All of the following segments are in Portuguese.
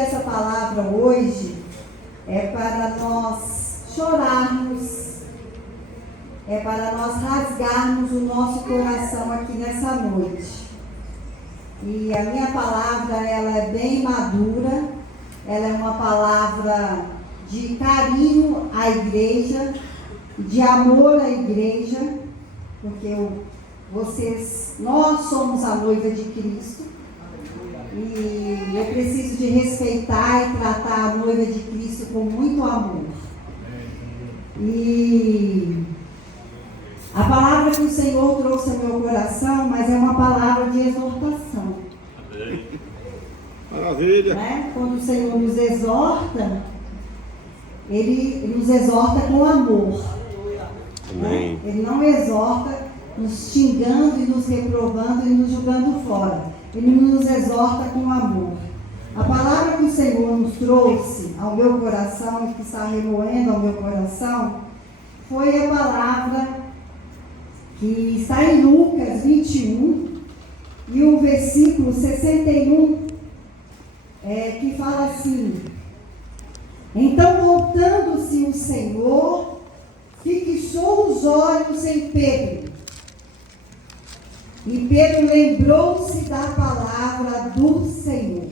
dessa palavra hoje é para nós chorarmos, é para nós rasgarmos o nosso coração aqui nessa noite. E a minha palavra, ela é bem madura, ela é uma palavra de carinho à igreja, de amor à igreja, porque nós somos a noiva de Cristo. E eu preciso de respeitar e tratar a noiva de Cristo com muito amor. E a palavra que o Senhor trouxe ao meu coração, mas é uma palavra de exortação. Maravilha! Né? Quando o Senhor nos exorta, Ele nos exorta com amor. Né? Ele não exorta nos xingando e nos reprovando e nos jogando fora. Ele nos exorta com amor. A palavra que o Senhor nos trouxe ao meu coração e que está remoendo ao meu coração foi a palavra que está em Lucas 21 e o versículo 61, que fala assim: então, voltando-se o Senhor, fixou os olhos em Pedro. E Pedro lembrou-se da palavra do Senhor.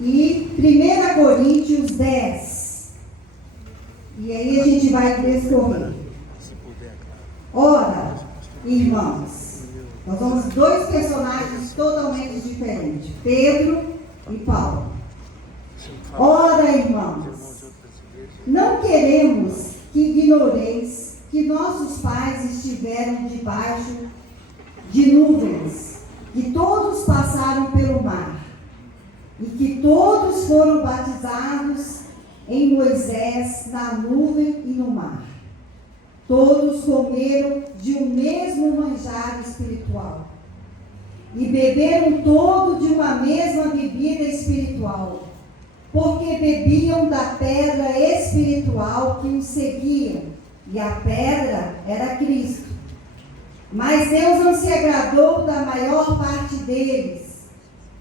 E 1 Coríntios 10. E aí a gente vai descorrer. Ora, irmãos, nós vamos dois personagens totalmente diferentes, Pedro e Paulo. Ora, irmãos, não queremos que ignoreis que nossos pais estiveram debaixo de nuvens, que todos passaram pelo mar, e que todos foram batizados em Moisés na nuvem e no mar. Todos comeram de um mesmo manjar espiritual, e beberam todo de uma mesma bebida espiritual, porque bebiam da pedra espiritual que os seguia, e a pedra era Cristo. Mas Deus não se agradou da maior parte deles,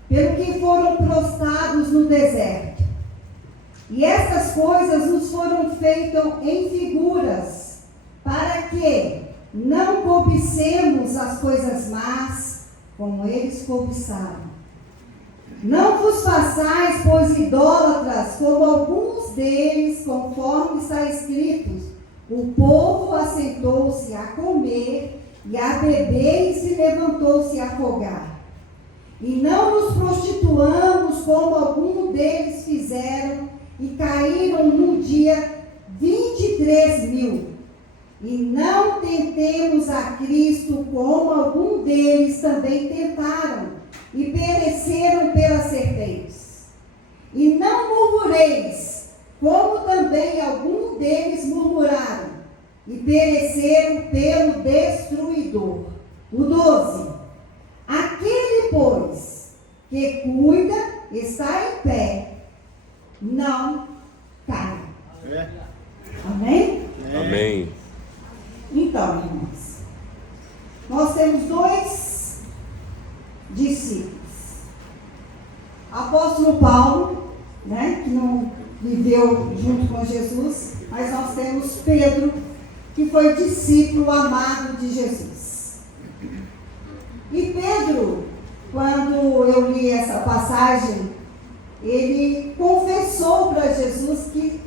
pelo que foram prostrados no deserto. E estas coisas nos foram feitas em figuras, para que não cobicemos as coisas más, como eles cobiçaram. Não vos façais, pois, idólatras, como alguns deles, conforme está escrito: o povo assentou-se a comer e a beber e se levantou-se a folgar. E não nos prostituamos, como alguns deles fizeram, e caíram num dia 23.000. E não tentemos a Cristo, como alguns deles também tentaram, e pereceram pelas serpentes. E não murmureis, como também alguns deles murmuraram, e pereceram pelo destruidor. O 12. Aquele, pois, que cuida, está em pé, não cai. Amém? Amém. Então, irmãos, nós temos dois discípulos. Apóstolo Paulo, né, que não viveu junto com Jesus, mas nós temos Pedro, que foi discípulo amado de Jesus. E Pedro, quando eu li essa passagem, ele confessou para Jesus que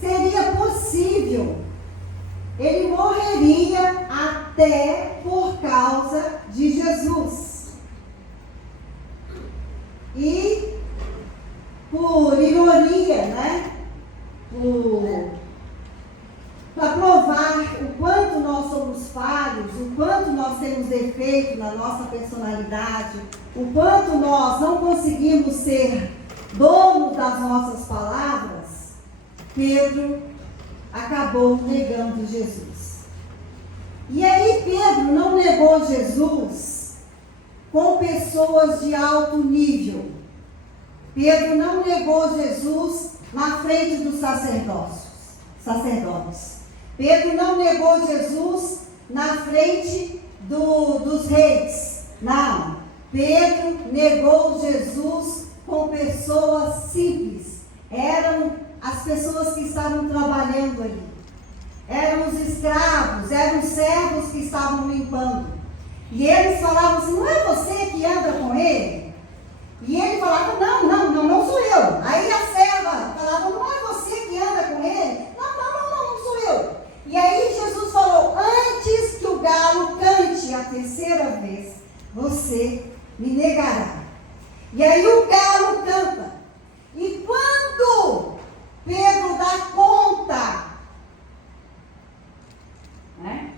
seria possível, ele morreria até por causa de Jesus. E por ironia, né? Para provar o quanto nós somos falhos, o quanto nós temos defeito na nossa personalidade, o quanto nós não conseguimos ser donos das nossas palavras, Pedro acabou negando Jesus. E aí Pedro não negou Jesus com pessoas de alto nível. Pedro não negou Jesus na frente dos sacerdotes. Pedro não negou Jesus na frente dos reis. Não. Pedro negou Jesus com pessoas simples. Eram as pessoas que estavam trabalhando ali. Eram os escravos, eram os servos que estavam limpando. E eles falavam assim, não é você que anda com ele? E ele falava, não sou eu. Aí a serva falava, não é você que anda com ele? Não sou eu. E aí Jesus falou, antes que o galo cante a terceira vez, você me negará. E aí o galo canta. E quando Pedro dá conta, né,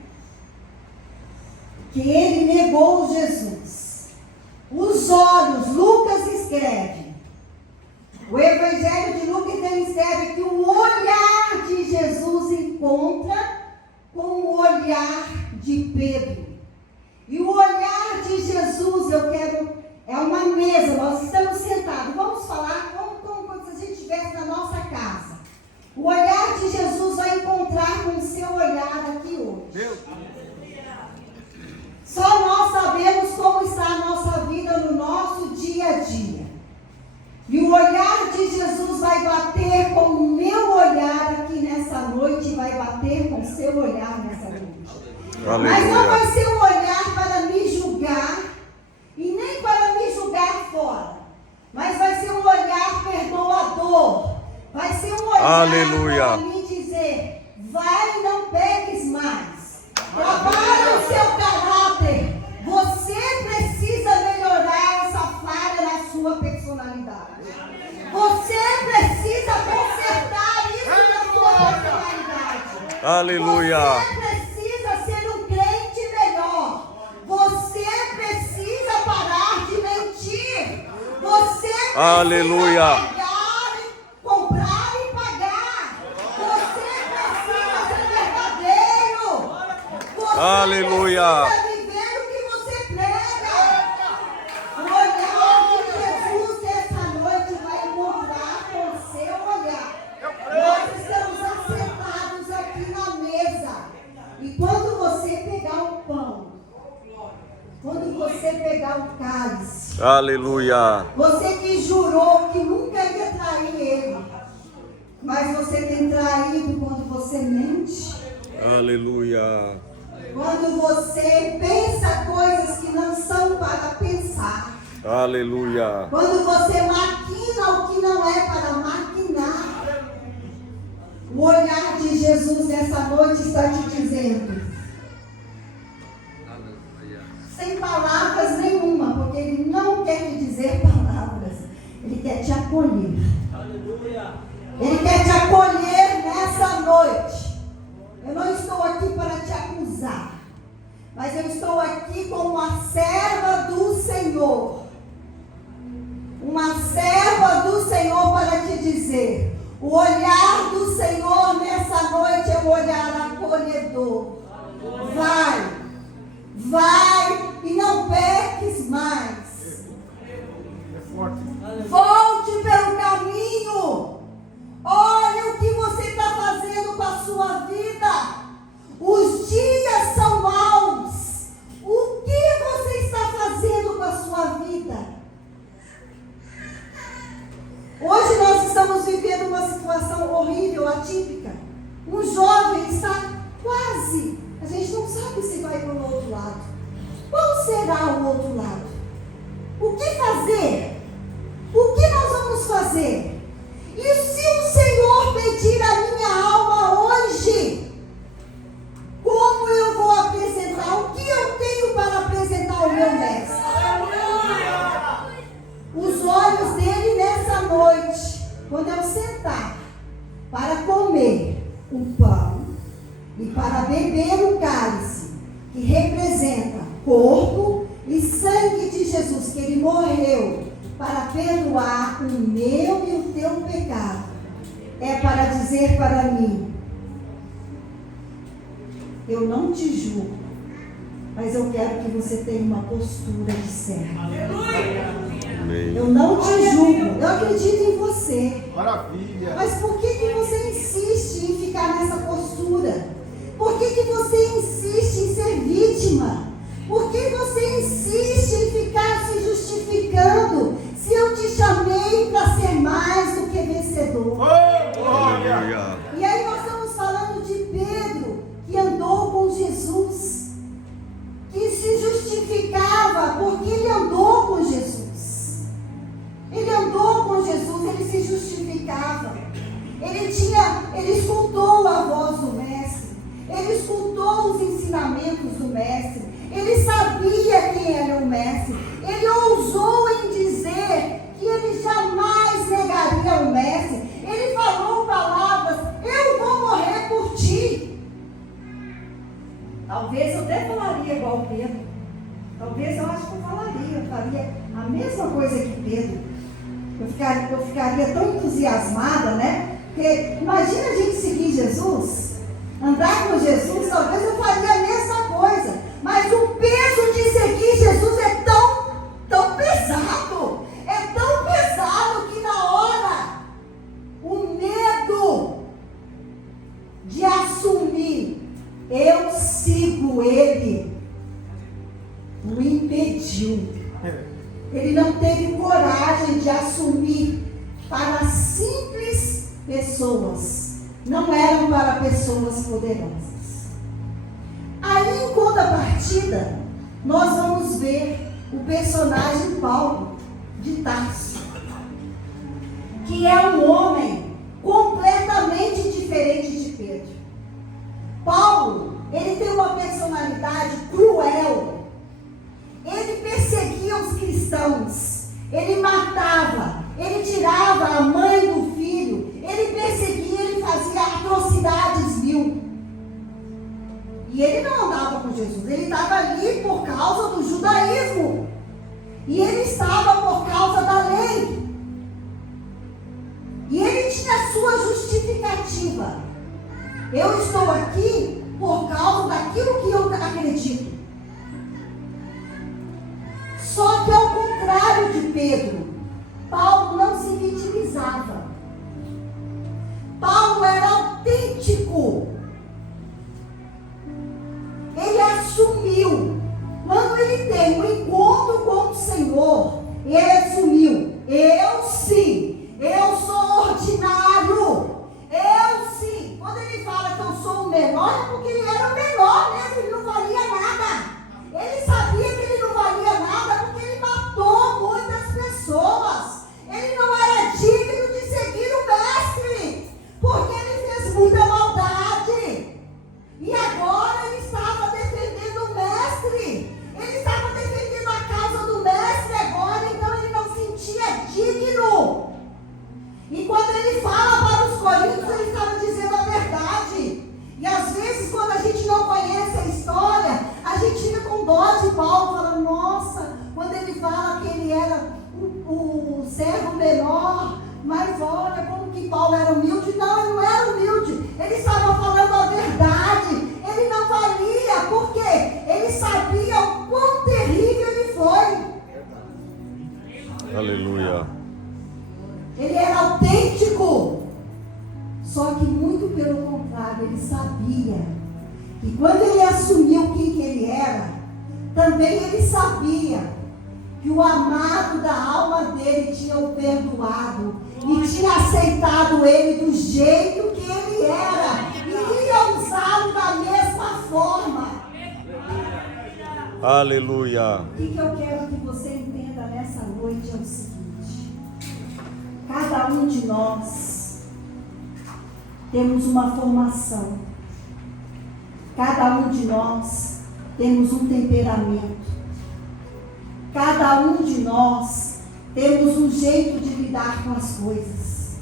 que ele negou Jesus, os olhos, Lucas escreve, o Evangelho de Lucas escreve que o olhar de Jesus encontra com o olhar de Pedro. E o olhar de Jesus, é uma mesa, nós estamos sentados, vamos falar como se a gente estivesse na nossa casa. O olhar de Jesus vai encontrar com o seu olhar aqui hoje. Só nós sabemos como está a nossa vida no nosso dia a dia. E o olhar de Jesus vai bater com o meu olhar aqui nessa noite, vai bater com o seu olhar nessa noite. Aleluia. Mas não vai ser um olhar para me julgar e nem para me julgar fora. Mas vai ser um olhar perdoador. Vai ser um olhar para me dizer, vai e não peques mais. Trabalha o seu caráter. Você precisa melhorar essa falha na sua personalidade. Você precisa consertar isso na sua personalidade. Aleluia. Você precisa ser um crente melhor. Você precisa parar de mentir. Você precisa pagar, comprar e pagar. Você precisa ser verdadeiro. Você Aleluia. precisa viver o que você prega. O olhar de Jesus essa noite vai encontrar com o seu olhar. Nós estamos assentados aqui na mesa. E quando você pegar o pão, quando você pegar o cálice, aleluia, você que jurou que nunca ia trair ele, mas você tem traído quando você mente, aleluia, quando você pensa coisas que não são para pensar, aleluia, quando você maquina o que não é para maquinar. O olhar de Jesus nessa noite está te dizendo, sem palavras nenhuma, porque ele não quer te dizer palavras, ele quer te acolher. Ele quer te acolher nessa noite. Eu não estou aqui para te acusar, mas eu estou aqui como uma serva do Senhor. Uma serva do Senhor para te dizer, o olhar do Senhor nessa noite é um olhar acolhedor. Vai e não peques mais. Volte pelo caminho. Olha o que você está fazendo com a sua vida. Os dias são maus. O que você está fazendo com a sua vida? Hoje nós estamos vivendo uma situação horrível, atípica. Um jovem está quase, a gente não sabe se vai para o outro lado. Qual será o outro lado? O que fazer? O que nós vamos fazer? E se o Senhor pedir a minha alma hoje, como eu vou apresentar? O que eu tenho para apresentar ao meu mestre? Os olhos dele nessa noite, quando eu sentar para comer o pão e para beber o cálice, que representa corpo e sangue de Jesus, que ele morreu para perdoar o meu e o teu pecado, é para dizer para mim, eu não te julgo, mas eu quero que você tenha uma postura de servo. Eu não te julgo, eu acredito em você. Maravilha. Mas por que você insiste em ficar nessa postura? Por que você insiste em ser vítima? Por que você insiste em ficar se igual Pedro. Talvez eu acho que eu faria a mesma coisa que Pedro. Eu ficaria tão entusiasmada, né? Porque imagina a gente seguir Jesus, andar com Jesus, talvez eu faria a mesma coisa. Mas o peso de seguir Jesus é tão pesado. É tão pesado que na hora, o medo de assumir, eu sigo Ele, o impediu. Ele não teve coragem de assumir para simples pessoas. Não eram para pessoas poderosas. Aí, em contrapartida, nós vamos ver o personagem Paulo de Tarso, que é um homem completamente diferente de Pedro. Paulo, ele tem uma personalidade cruel. Ele perseguia os cristãos, ele matava, ele tirava a mãe do filho, ele perseguia, ele fazia atrocidades mil. E ele não andava com Jesus, ele estava ali por causa do judaísmo. E ele estava por causa da lei. E ele tinha a sua justificativa. Eu estou aqui por causa daquilo que eu acredito. Só que ao contrário de Pedro, Paulo não se vitimizava. Paulo era autêntico. Ele assumiu. Quando ele tem um encontro com o Senhor, ele assumiu: eu sim, eu sou ordinário. Eu sim. Quando ele fala que eu sou o menor, é porque ele era o menor mesmo, ele não valia nada. Ele sabia que ele não valia nada porque ele matou muitas pessoas. Ele não era digno de seguir o mestre, porque ele fez muita maldade. E agora ele estava defendendo o mestre. Ele estava defendendo a causa do mestre agora, então ele não se sentia digno. E quando ele fala para os coríntios, ele estava dizendo a verdade. E às vezes, quando a gente não conhece a história, a gente fica com dó de Paulo, falando: nossa, quando ele fala que ele era o servo menor, mas olha como que Paulo era humilde. Não, ele não era humilde, ele estava falando a verdade. Ele não valia, porque ele sabia o quão terrível ele foi. Aleluia. Ele era autêntico. Só que muito pelo contrário, ele sabia que quando ele assumiu quem que ele era, também ele sabia que o amado da alma dele tinha o perdoado e tinha aceitado ele do jeito que ele era e ia usá-lo da mesma forma. Aleluia. O que eu quero que você entenda nessa noite é o seguinte: cada um de nós temos uma formação. Cada um de nós temos um temperamento. Cada um de nós temos um jeito de lidar com as coisas.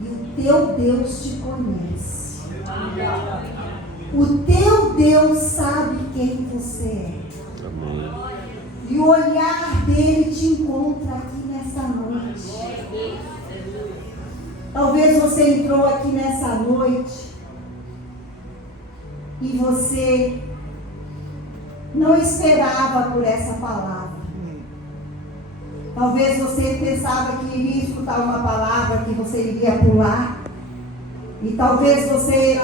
E o teu Deus te conhece. O teu Deus sabe quem você é. Amém. E o olhar dele te encontra aqui nessa noite. Talvez você entrou aqui nessa noite e você não esperava por essa palavra. Talvez você pensava que iria escutar uma palavra que você iria pular. E talvez você